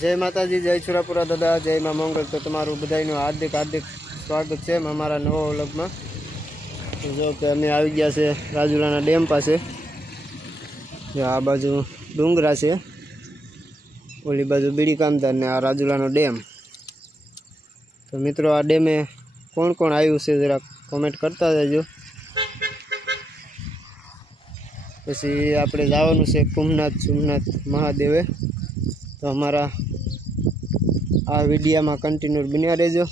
જય માતાજી, જય છુરાપુરા દાદા, જય મા મંગળ. તો તમારું બધાનું હાર્દિક હાર્દિક સ્વાગત છે અમારા નવા વ્લોગમાં. જો કે અમે આવી ગયા છે રાજુલાના ડેમ પાસે. આ બાજુ ડુંગરા છે. ઓલી બાજુ બીડી કામદાર ને આ રાજુલાનો ડેમ. તો મિત્રો, આ ડેમે કોણ કોણ આવ્યું છે જરા કોમેન્ટ કરતા જજો પછી આપણે જવાનું છે કુમનાથ સોમનાથ મહાદેવે. તો અમારા આ વિડીયામાં કન્ટિન્યુ બન્યા રહેજો.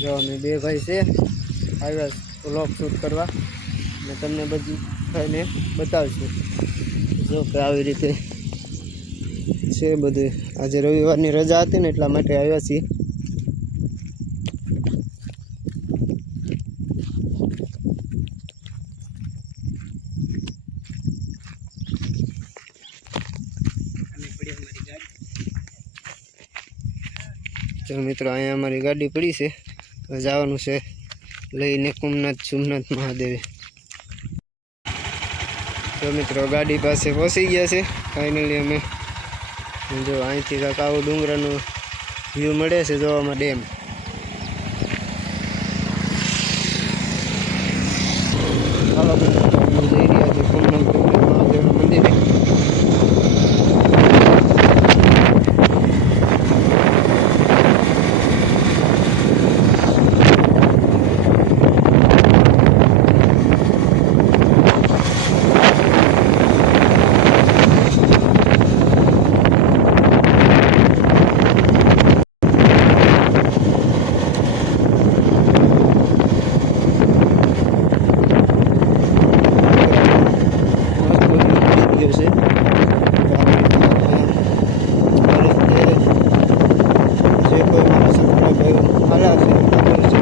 જો અમે બે ભાઈ છે, આવ્યા વ્લોગ શૂટ કરવા. અને તમને બધું થઈને બતાવશું. જો કે આવી રીતે છે બધું. આજે રવિવારની રજા હતી ને એટલા માટે આવ્યા છીએ. તો મિત્રો, અહીંયા અમારી ગાડી પડી છે. જવાનું છે લઈને કુમનાથ સોમનાથ મહાદેવે. તો મિત્રો, ગાડી પાસે પહોંચી ગયા છે. ફાઇનલી અમે જો અહીંથી કાંક આવો ડુંગરાનો વ્યૂ મળે છે જોવામાં ડેમ. ચાલો મિત્રો, અમે જઈ રહ્યા છીએ સોમનાથ સોમનાથ મહાદેવના મંદિરે મસ્ત બધું થઈ ગયું છે જે કોઈ મારા સબસ્ક્રાઈબર આવ્યા છે એમના પરિચય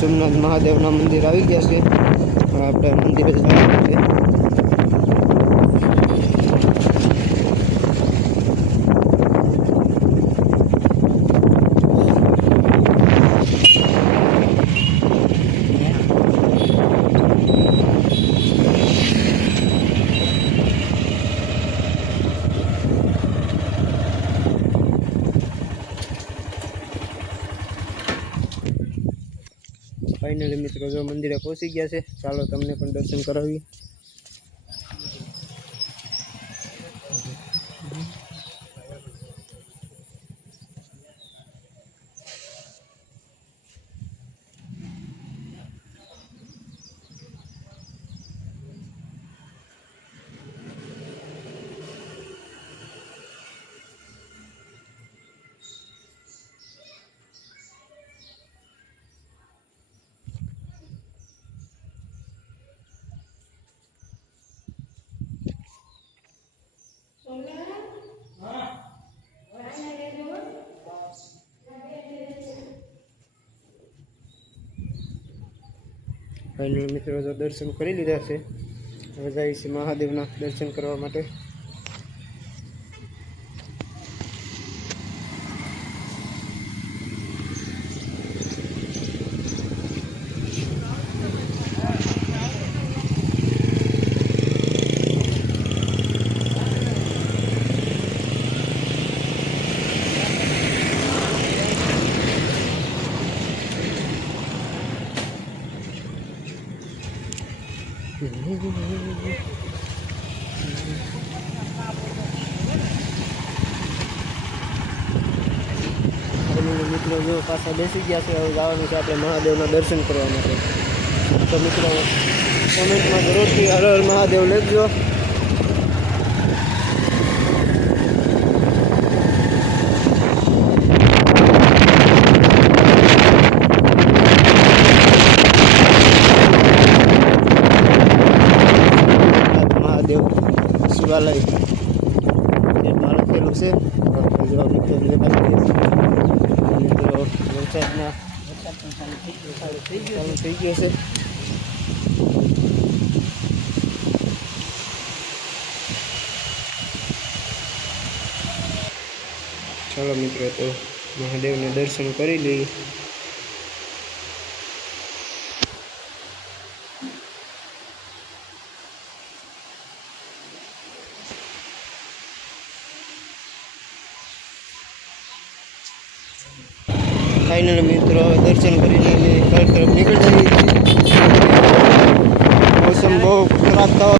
સોમનાથ મહાદેવના મંદિર આવી ગયા છે. આપણે મંદિરે જવાનું છે. ફાઇનલી મિત્રો જો મંદિરે પહોંચી ગયા છે ચાલો તમને પણ દર્શન કરાવીએ. ફાઇનલી મિત્રો જો દર્શન કરી લીધા છે. હવે જાય છે મહાદેવના દર્શન કરવા માટે. મિત્રો, જો પાછા બેસી ગયા છે, હવે જવાનું છે આપણે મહાદેવના દર્શન કરવા માટે. તો મિત્રો કોમેન્ટમાં જરૂરથી હર હર મહાદેવ લખજો. શિવાલય. ગેટમાં લખેલું છે તો જો મિત્રો દેખાડી દે છે મિત્રો વરસાદના ચાલુ થઈ ગયો છે. ચાલો મિત્રો, તો મહાદેવને દર્શન કરી લઈએ. ફાઇનલ મિત્રો દર્શન કરીને અમે ઘર તરફ નીકળી જઈએ છીએ. મોસમ બહુ ખરાબ થવા